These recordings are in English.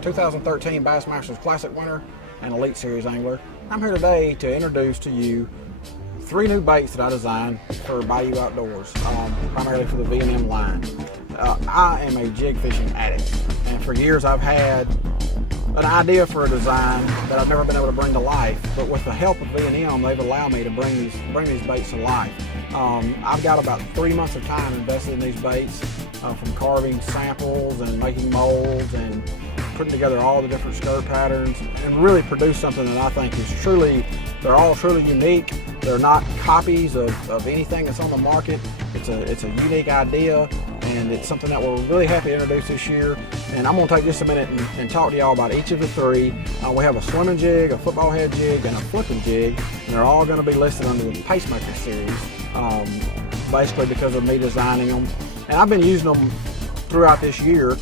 2013 Bassmasters Classic winner and Elite Series angler. I'm here today to introduce to you 3 new baits that I designed for Bayou Outdoors, primarily for the V&M line. I am a jig fishing addict, and for years I've had an idea for a design that I've never been able to bring to life, but with the help of V&M, they've allowed me to bring these baits to life. I've got about 3 months of time invested in these baits, from carving samples and making molds and putting together all the different skirt patterns, and really produce something that I think is they're all truly unique. They're not copies of anything that's on the market. It's a unique idea, and it's something that we're really happy to introduce this year. And I'm going to take just a minute and talk to y'all about each of the 3. We have a swimming jig, a football head jig, and a flipping jig, and they're all going to be listed under the Pacemaker series, basically because of me designing them. And I've been using them throughout this year,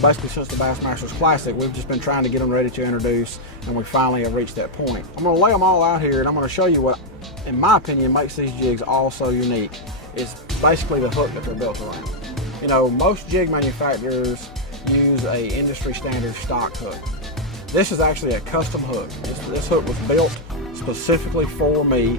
basically since the Bassmasters Classic. We've just been trying to get them ready to introduce, and we finally have reached that point. I'm going to lay them all out here, and I'm going to show you what, in my opinion, makes these jigs all so unique. It's basically the hook that they're built around. You know, most jig manufacturers use a industry standard stock hook. This is actually a custom hook. This hook was built specifically for me,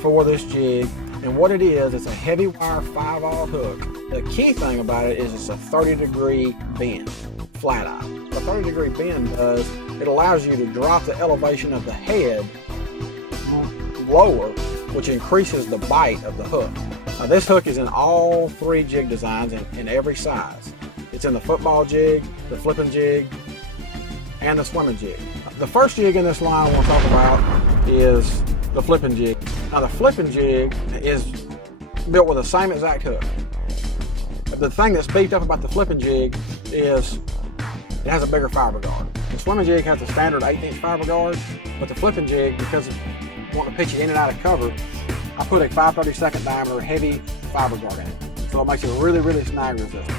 for this jig. And what it is, it's a heavy wire 5/0 hook. The key thing about it is it's a 30-degree bend, flat eye. The 30-degree bend does, it allows you to drop the elevation of the head lower, which increases the bite of the hook. Now, this hook is in all 3 jig designs in every size. It's in the football jig, the flipping jig, and the swimming jig. The first jig in this line I want to talk about is the flipping jig. Now, the flipping jig is built with the same exact hook. The thing that's beefed up about the flipping jig is it has a bigger fiber guard. The swimming jig has a standard 1/8" fiber guard, but the flipping jig, because of wanting to pitch you in and out of cover, I put a 5/32 diameter heavy fiber guard in it. So it makes it really, really snag resistant.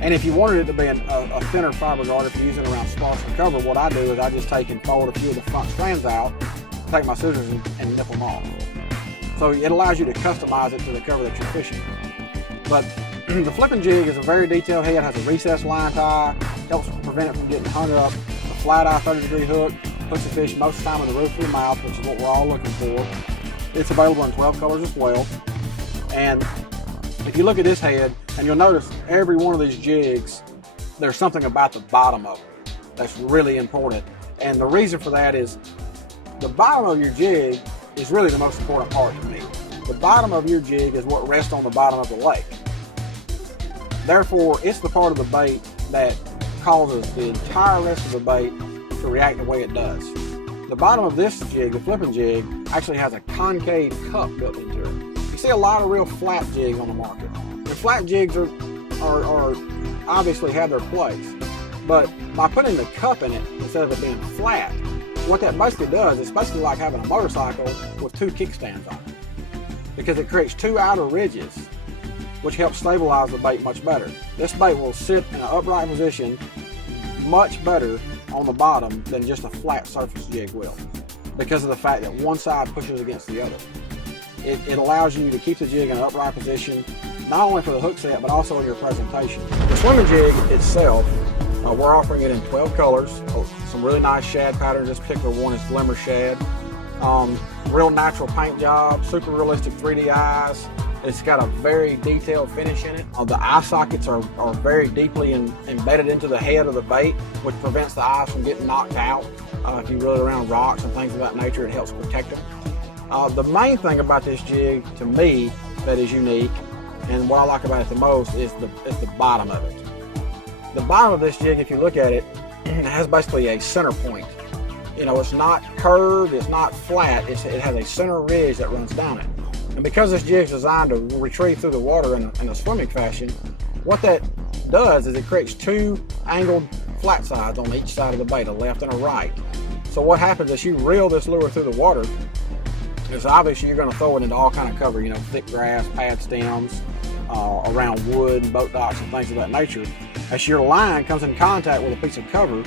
And if you wanted it to be a thinner fiber guard, if you're using it around sparser cover, what I do is I just take and fold a few of the front strands out, take my scissors and nip them off. So it allows you to customize it to the cover that you're fishing. But the flipping jig is a very detailed head, has a recessed line tie, helps prevent it from getting hung up. A flat eye 30-degree hook puts the fish most of the time in the roof of the mouth, which is what we're all looking for. It's available in 12 colors as well. And if you look at this head, and you'll notice every one of these jigs, there's something about the bottom of it that's really important. And the reason for that is the bottom of your jig is really the most important part to me. The bottom of your jig is what rests on the bottom of the lake. Therefore, it's the part of the bait that causes the entire rest of the bait to react the way it does. The bottom of this jig, the flipping jig, actually has a concave cup built into it. You see a lot of real flat jigs on the market. The flat jigs are obviously have their place, but by putting the cup in it instead of it being flat, what that basically does is basically like having a motorcycle with 2 kickstands on it, because it creates 2 outer ridges, which helps stabilize the bait much better. This bait will sit in an upright position much better on the bottom than just a flat surface jig will, because of the fact that one side pushes against the other. It allows you to keep the jig in an upright position, not only for the hook set, but also in your presentation. The swimming jig itself, we're offering it in 12 colors. Some really nice shad patterns. This particular one is Glimmer Shad. Real natural paint job, super realistic 3D eyes. It's got a very detailed finish in it. The eye sockets are very deeply embedded into the head of the bait, which prevents the eyes from getting knocked out. If you reel it around rocks and things of that nature, it helps protect them. The main thing about this jig, to me, that is unique, and what I like about it the most, is the bottom of it. The bottom of this jig, if you look at it, it has basically a center point. You know, it's not curved, it's not flat, it has a center ridge that runs down it. And because this jig is designed to retrieve through the water in a swimming fashion, what that does is it creates 2 angled flat sides on each side of the bait, a left and a right. So what happens is you reel this lure through the water, it's obviously you're going to throw it into all kind of cover, you know, thick grass, pad stems, around wood and boat docks and things of that nature. As your line comes in contact with a piece of cover,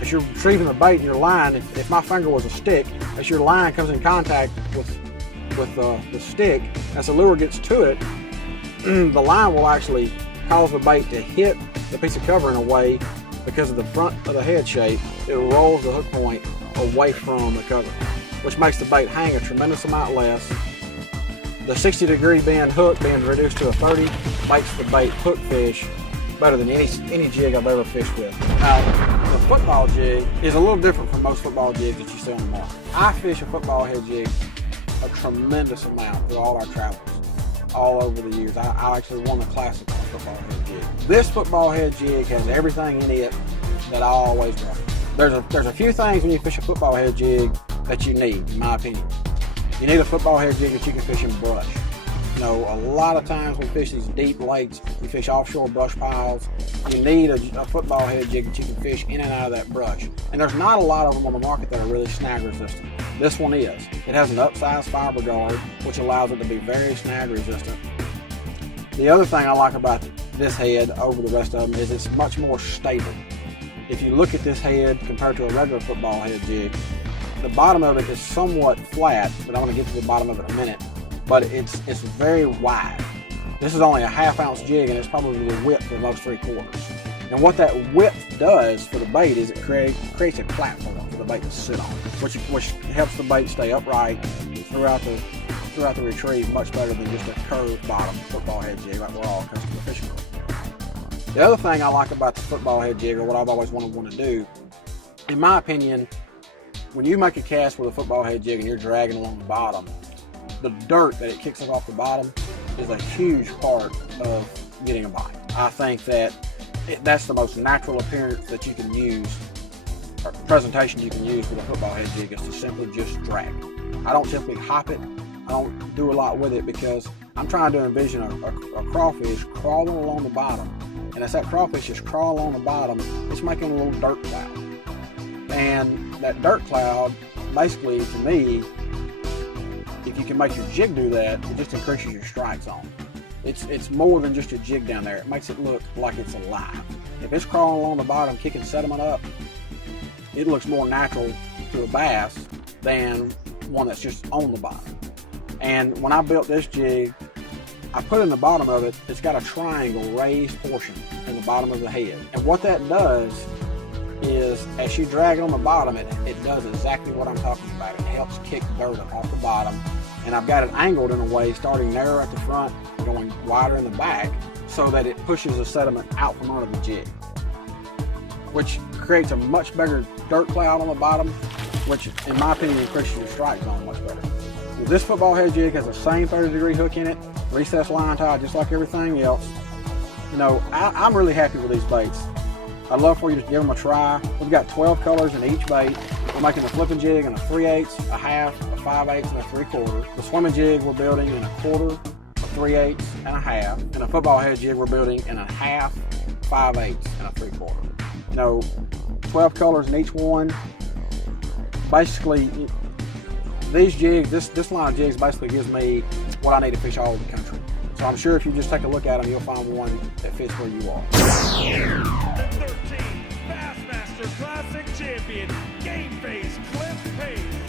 as you're retrieving the bait in your line, if my finger was a stick, as your line comes in contact with the stick, as the lure gets to it, the line will actually cause the bait to hit the piece of cover in a way because of the front of the head shape, it rolls the hook point away from the cover, which makes the bait hang a tremendous amount less. The 60-degree bend hook being reduced to a 30 makes the bait hook fish better than any jig I've ever fished with. Now, the football jig is a little different from most football jigs that you see on the market. I fish a football head jig a tremendous amount through all our travels, all over the years. I actually won the classic on a football head jig. This football head jig has everything in it that I always run. There's a few things when you fish a football head jig that you need, in my opinion. You need a football head jig that you can fish in brush. You know, a lot of times we fish these deep lakes, we fish offshore brush piles. You need a football head jig that you can fish in and out of that brush. And there's not a lot of them on the market that are really snag resistant. This one is. It has an upsized fiber guard, which allows it to be very snag resistant. The other thing I like about this head over the rest of them is it's much more stable. If you look at this head compared to a regular football head jig, the bottom of it is somewhat flat, but I'm going to get to the bottom of it in a minute. But it's very wide. This is only a 1/2 ounce jig, and it's probably the width of most 3/4. And what that width does for the bait is it creates a platform for the bait to sit on, which helps the bait stay upright throughout the retrieve much better than just a curved bottom football head jig like we're all accustomed to fishing with. The other thing I like about the football head jig, or what I've always wanted to do, in my opinion, when you make a cast with a football head jig and you're dragging along the bottom, the dirt that it kicks up off the bottom is a huge part of getting a bite. I think that's the most natural appearance that you can use, or presentation you can use with a football head jig, is to simply just drag. I don't simply hop it. I don't do a lot with it because I'm trying to envision a crawfish crawling along the bottom. And as that crawfish is crawling along the bottom, it's making a little dirt cloud. And that dirt cloud, basically, to me, if you can make your jig do that, it just increases your strike zone. It's more than just a jig down there. It makes it look like it's alive. If it's crawling along the bottom, kicking sediment up, it looks more natural to a bass than one that's just on the bottom. And when I built this jig, I put in the bottom of it, it's got a triangle raised portion in the bottom of the head. And what that does is, as you drag it on the bottom, it does exactly what I'm talking about. It helps kick dirt up off the bottom. And I've got it angled in a way, starting narrow at the front, going wider in the back, so that it pushes the sediment out from under the jig, which creates a much bigger dirt cloud on the bottom, which in my opinion increases your strike zone much better. This football head jig has the same 30-degree hook in it, recessed line tie just like everything else. You know, I'm really happy with these baits. I'd love for you to give them a try. We've got 12 colors in each bait. We're making a flipping jig in a 3/8, a 1/2, a 5/8, and a 3/4. The swimming jig we're building in a 1/4, a 3/8, and a 1/2. And a football head jig we're building in a 1/2, 5/8, and a 3/4. You know, 12 colors in each one. Basically, these jigs, this line of jigs basically gives me what I need to fish all over the country. So I'm sure if you just take a look at them, you'll find one that fits where you are. The 13th Bassmaster Classic Champion, Game Face Cliff Payne.